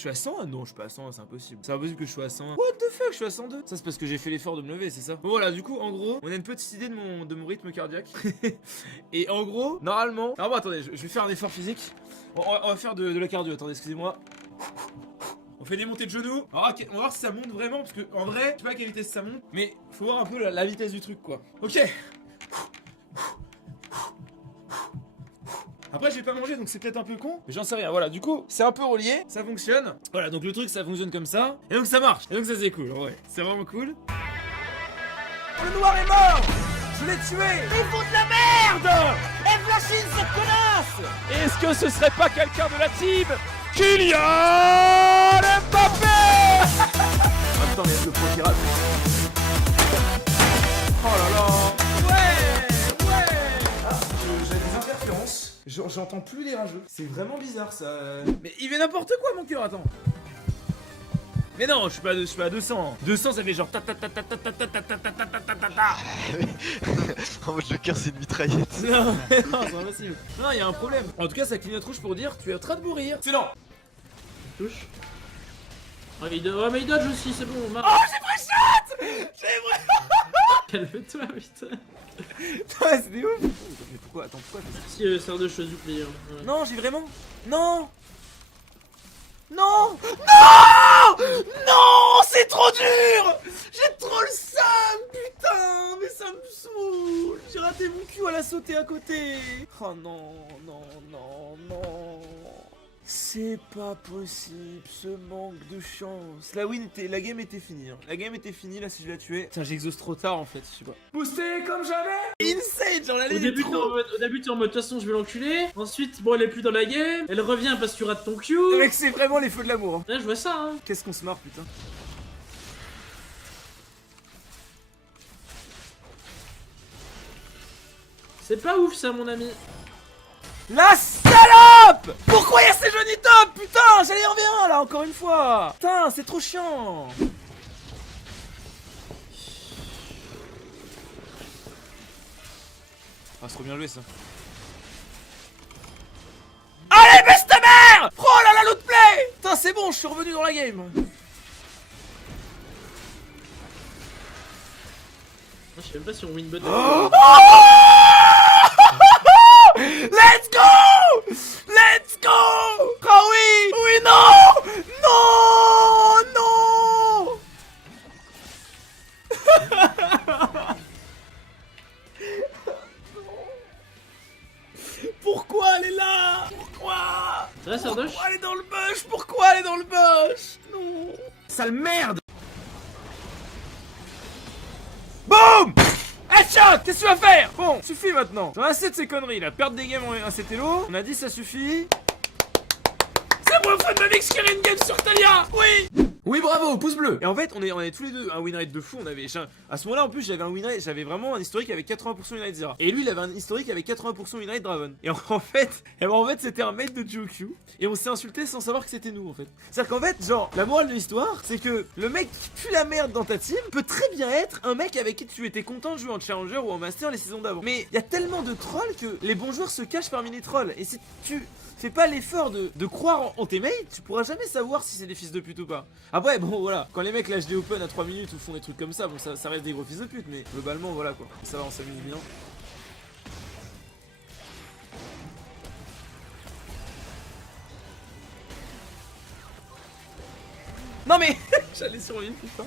Je suis à 100? Non, je suis pas à 100, c'est impossible. C'est impossible que je sois à 100. What the fuck, je suis à 102. Ça, c'est parce que j'ai fait l'effort de me lever, c'est ça? Bon, voilà, du coup, en gros, on a une petite idée de mon rythme cardiaque. Et en gros, normalement... Ah bon, attendez, je vais faire un effort physique. On va faire de la cardio, attendez, excusez-moi. On fait des montées de genoux. Alors, ok, on va voir si ça monte vraiment, parce que en vrai, je sais pas à quelle vitesse ça monte, mais faut voir un peu la vitesse du truc, quoi. Ok. Après j'ai pas mangé donc c'est peut-être un peu con, mais j'en sais rien. Voilà, du coup c'est un peu relié, ça fonctionne. Voilà, donc le truc ça fonctionne comme ça, et donc ça marche, et donc ça c'est cool, ouais, c'est vraiment cool. Le noir est mort. Je l'ai tué. Ils font de la merde. Et Flashine cette connasse. Est-ce que ce serait pas quelqu'un de la team Kylian Mbappé? Attends mais le pro qui rate. Oh là là. Ouais. J'ai des interférences. J'entends plus les rageux. C'est vraiment bizarre ça. Mais il fait n'importe quoi mon cœur, attends. Mais non, je suis pas à 200. 200 ça fait genre ta ta ta ta ta ta ta ta ta ta ta ta ta ta. En mode le cœur c'est une mitraillette. Non, non, c'est impossible. Non, il y a un problème. En tout cas, ça clignote rouge pour dire tu es en train de mourir. C'est lent. Touche. Oh, mais il dodge aussi, c'est bon. Oh, j'ai pris shot. J'ai pris. Calme-toi, putain. Ouais, c'était ouf. Mais pourquoi? Attends, pourquoi? Si, sort de choses du player. Ouais. Non, j'ai vraiment. Non. Non. Non. Non, c'est trop dur. J'ai trop le seum, putain. Mais ça me saoule. J'ai raté mon cul à la sauter à côté. Oh non, non, non, non. C'est pas possible, ce manque de chance. La game était finie. Hein. La game était finie là si je la tuais. Tiens, j'exauce trop tard en fait, je sais pas. Boosté comme jamais. Insane, genre la Au ligne début, est trop... t'es en mode de toute façon, je vais l'enculer. Ensuite, bon, elle est plus dans la game. Elle revient parce que tu rates ton Q. Mec, c'est vraiment les feux de l'amour. Hein. Là, je vois ça, hein. Qu'est-ce qu'on se marre, putain. C'est pas ouf ça, mon ami. La salope! Pourquoi y'a ces johnny top? Putain, j'allais en V1 là, encore une fois. Putain, c'est trop chiant. Ah, c'est trop bien joué ça. Allez, baisse ta mère! Oh là là, l'autre play! Putain, c'est bon, je suis revenu dans la game. Je sais même pas si on win bot. Oh Let's go! Let's go! Ah oui! Oui, non! Non! Non! Pourquoi elle est là? Pourquoi? Ça va, Sardoche? Pourquoi elle est dans le bush? Pourquoi elle est dans le bush? Non! Sale merde! Boum! Headshot! Qu'est-ce que tu vas faire? Bon, suffit maintenant. J'en ai assez de ces conneries là. Perdre des games en ACTLO. On a dit ça suffit. C'est la première fois de ma vie que je crée une game sur Talia. Oui! Oui, bravo, pouce bleu. Et en fait, on est tous les deux un win rate de fou. On avait à ce moment-là en plus, j'avais un win rate, j'avais vraiment un historique avec 80% win rate Zera. Et lui, il avait un historique avec 80% win rate Draven. Et en fait, c'était un mate de GeoQ. Et on s'est insulté sans savoir que c'était nous en fait. C'est-à-dire qu'en fait, genre, la morale de l'histoire, c'est que le mec qui pue la merde dans ta team peut très bien être un mec avec qui tu étais content de jouer en challenger ou en master les saisons d'avant. Mais il y a tellement de trolls que les bons joueurs se cachent parmi les trolls. Et si tu fais pas l'effort de croire en tes mates, tu pourras jamais savoir si c'est des fils de pute ou pas. Après, bon voilà, quand les mecs lâchent des open à 3 minutes ou font des trucs comme ça, bon ça reste des gros fils de pute, mais globalement voilà quoi. Ça va, on s'amuse bien. Non mais j'allais survivre, putain.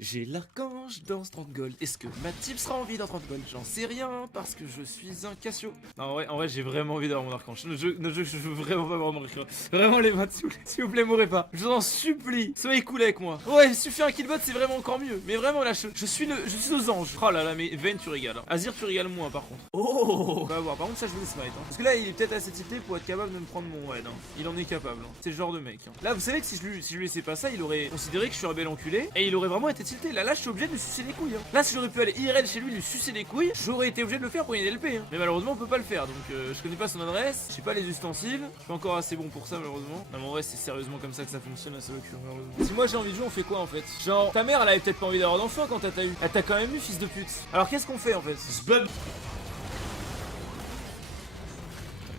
J'ai l'archange dans 30 gold. Est-ce que ma team sera en vie dans 30 gold? J'en sais rien parce que je suis un Cassio. Non, en vrai j'ai vraiment envie d'avoir mon archange. Nos jeux, je veux vraiment pas avoir mon archange. Vraiment les mains, s'il vous plaît, mourrez pas. Je vous en supplie. Soyez cool avec moi. Ouais, il suffit un killbot, c'est vraiment encore mieux. Mais vraiment là, je suis aux anges. Oh là là, mais Vayne tu régales. Hein. Azir tu régales moins par contre. Oh, on va voir. Par contre, ça je vais les smite. Hein. Parce que là, il est peut-être assez tilté pour être capable de me prendre mon raid. Hein. Il en est capable. Hein. C'est le genre de mec. Hein. Là, vous savez que si je lui laissais pas ça, il aurait considéré que je suis un bel enculé. Et il aurait vraiment été tilté. Là, je suis obligé de lui sucer les couilles. Hein. Là, si j'aurais pu aller IRL chez lui, lui sucer les couilles, j'aurais été obligé de le faire pour une LP. Hein. Mais malheureusement, on peut pas le faire. Donc, je connais pas son adresse. J'ai pas les ustensiles. Je suis pas encore assez bon pour ça, malheureusement. Non, mais en vrai, c'est sérieusement comme ça que ça fonctionne, la solo queue, malheureusement. Si moi j'ai envie de jouer, on fait quoi en fait? Genre, ta mère, elle avait peut-être pas envie d'avoir d'enfant quand t'as eu. Elle t'a quand même eu, fils de pute. Alors, qu'est-ce qu'on fait en fait? Ce bug.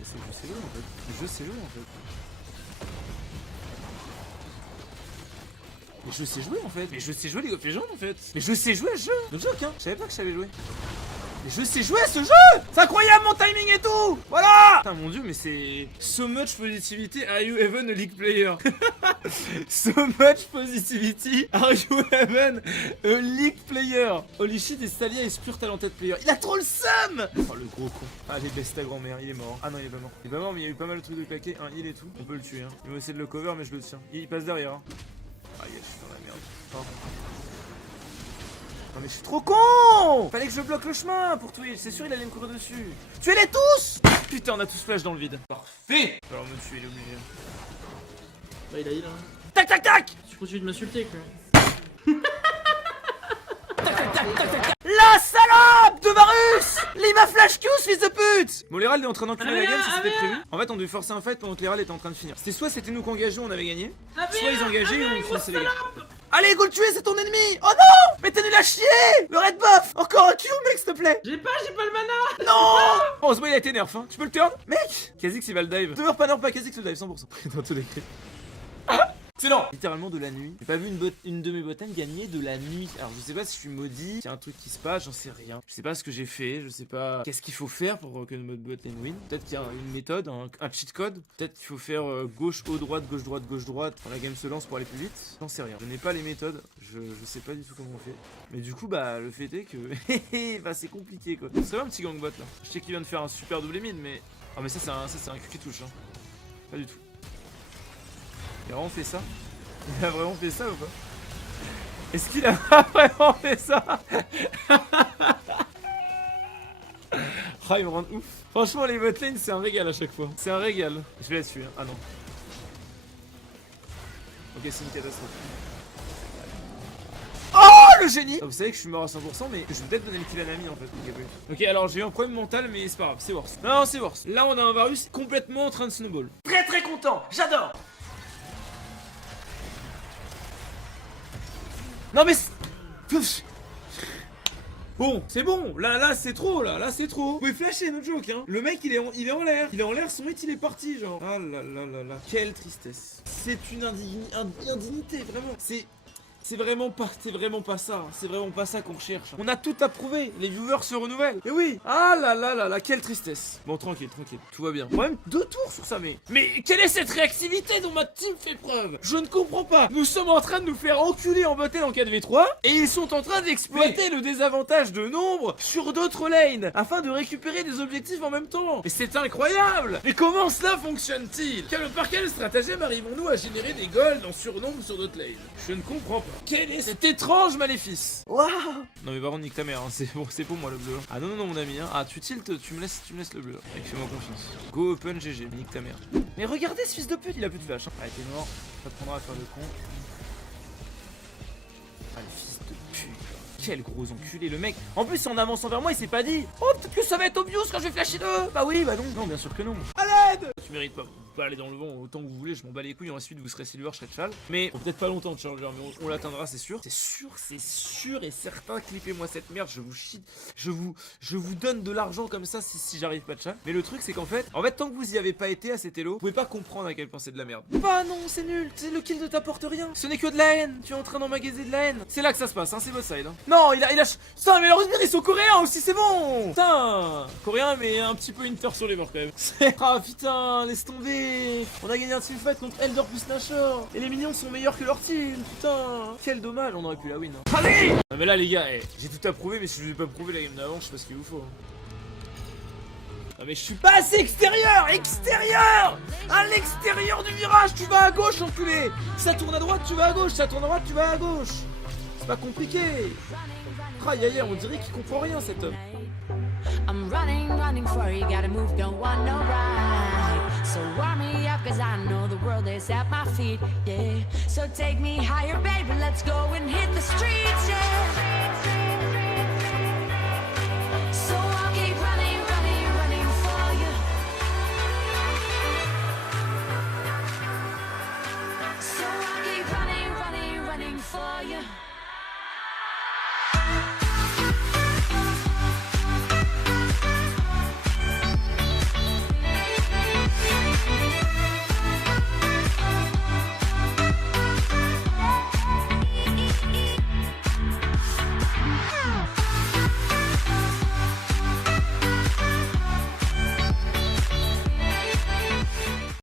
C'est le jeu, c'est lourd en fait. Le jeu, c'est lourd en fait. je sais jouer en fait. Mais je sais jouer League of Legends en fait. Mais je sais jouer à ce jeu. No joke hein. Je savais pas que je savais jouer. Mais je sais jouer à ce jeu. C'est incroyable mon timing et tout. Voilà. Putain mon dieu mais c'est... So much positivity, are you even a league player? So much positivity, are you even a league player? Holy shit et Stalia is pure talented player. Il a trop le seum. Oh le gros con. Ah les bestes ta grand-mère, il est mort. Ah non il est pas mort. Il est pas mort mais il y a eu pas mal de trucs de claquer. Un heal et tout. On peut le tuer hein. Il va essayer de le cover mais je le tiens. Il passe derrière hein. Ah yes, je suis dans la merde. Pardon. Non mais je suis trop con. Fallait que je bloque le chemin pour Twitch. C'est sûr il allait me courir dessus. Tuez-les tous. Putain on a tous flash dans le vide. Parfait. Alors me tuer il est obligé. Bah il a heal hein. Tac tac tac. Tu continues de m'insulter quoi. Tac tac tac tac tac. La salope de Varus. Lima flash Q fils de pute. Bon l'Herald est en train d'enculer la game, ça c'était prévu. En fait on devait forcer un fight pendant que l'Herald était en train de finir. C'était soit c'était nous qui engageons on avait gagné, soit ils engageaient ou on finissait les gars. Allez go le tuer c'est ton ennemi. Oh non. Mais t'es nul à chier. Le red buff. Encore un Q mec s'il te plaît. J'ai pas le mana. Non. Heureusement il a été nerf hein. Tu peux le turn mec. Kha'Zix il va le dive. Demeure pas nerf pas Kha'Zix le dive 100%. Dans tous les cas. Excellent. Littéralement de la nuit. J'ai pas vu une de mes bottines gagner de la nuit. Alors je sais pas si je suis maudit, s'il y a un truc qui se passe, j'en sais rien. Je sais pas ce que j'ai fait, je sais pas qu'est-ce qu'il faut faire pour que notre botlane win. Peut-être qu'il y a une méthode, un cheat code. Peut-être qu'il faut faire gauche, haut, droite, gauche, droite, gauche, droite. Quand la game se lance pour aller plus vite. J'en sais rien. Je n'ai pas les méthodes. Je sais pas du tout comment on fait. Mais du coup bah le fait est que bah c'est compliqué quoi. C'est un petit gangbot là. Je sais qu'il vient de faire un super double mid mais. Ah mais ça c'est un Q qui touche hein. Pas du tout. Il a vraiment fait ça? Il a vraiment fait ça ou pas? Est-ce qu'il a vraiment fait ça? Ah il me rend ouf. Franchement les botlane c'est un régal à chaque fois. C'est un régal. Je vais là-dessus hein. Ah non. Ok c'est une catastrophe. Oh le génie. Vous savez que je suis mort à 100% mais je vais peut-être donner le kill à Nami en fait. Ok alors j'ai eu un problème mental mais c'est pas grave, c'est worse. Non c'est worse. Là on a un Varus complètement en train de snowball. Très très content, j'adore. Non mais bon, c'est bon, là c'est trop, là c'est trop. Vous pouvez flasher, no joke hein. Le mec il est en l'air, son hit il est parti genre. Ah là là là là, quelle tristesse. C'est une indignité vraiment. C'est vraiment pas ça. C'est vraiment pas ça qu'on recherche. On a tout approuvé. Les viewers se renouvellent. Et oui. Ah là là là là, quelle tristesse. Bon, tranquille. Tout va bien. Quand même 2 tours sur ça, mais quelle est cette réactivité dont ma team fait preuve? Je ne comprends pas. Nous sommes en train de nous faire enculer en bottle en 4v3 et ils sont en train d'exploiter le désavantage de nombre sur d'autres lanes afin de récupérer des objectifs en même temps. Mais c'est incroyable. Mais comment cela fonctionne-t-il? Par quel stratagème arrivons-nous à générer des golds en surnombre sur d'autres lanes? Je ne comprends pas. Quel est cet étrange maléfice? Waouh. Non mais par contre nique ta mère hein. C'est pour moi le bleu. Ah non mon ami hein. Ah tu tiltes, tu me laisses le bleu. Mec fais-moi confiance. Go open GG, nique ta mère. Mais regardez ce fils de pute, il a plus de flash hein. Ah t'es mort, ça te prendra à faire le con. Ah le fils de pute. Quel gros enculé le mec. En plus en avançant vers moi il s'est pas dit oh peut-être que ça va être obvious quand je vais flasher 2. Bah oui bah non. Non bien sûr que non. À l'aide. Tu mérites pas. Vous pouvez aller dans le vent autant que vous voulez, je m'en bats les couilles, ensuite vous serez silver, je serai cheval. Mais peut-être pas longtemps Challenger, mais on l'atteindra c'est sûr. C'est sûr et certain, clippez-moi cette merde, je vous shit. Je vous donne de l'argent comme ça si j'arrive pas de chat. Mais le truc c'est qu'en fait, tant que vous y avez pas été à cet elo, vous pouvez pas comprendre à quel point c'est de la merde. Bah non c'est nul, le kill ne t'apporte rien. Ce n'est que de la haine, tu es en train d'emmagasiner de la haine. C'est là que ça se passe, hein, c'est votre side. Hein. Non, il a... Putain mais leur ils sont coréens aussi, c'est bon. Putain, coréen mais un petit peu inter sur les bords quand même. Ah putain, laisse tomber. On a gagné un teamfight contre Elder plus Nashor. Et les minions sont meilleurs que leur team. Putain, quel dommage, on aurait pu la win. Hein. Allez. Non mais là les gars, j'ai tout approuvé, mais si je vous ai pas prouvé la game d'avant, je sais pas ce qu'il vous faut. Non mais je suis pas assez extérieur. À l'extérieur du virage, tu vas à gauche enculé. Ça tourne à droite, tu vas à gauche. Ça tourne à droite, tu vas à gauche. C'est pas compliqué. Aïe aïe aïe, on dirait qu'il comprend rien cet homme. I'm running for you, gotta move, don't want no ride. So warm me up, cause I know the world is at my feet, yeah. So take me higher, baby, let's go and hit the streets, yeah. So I'll keep running for you. So I'll keep running for you.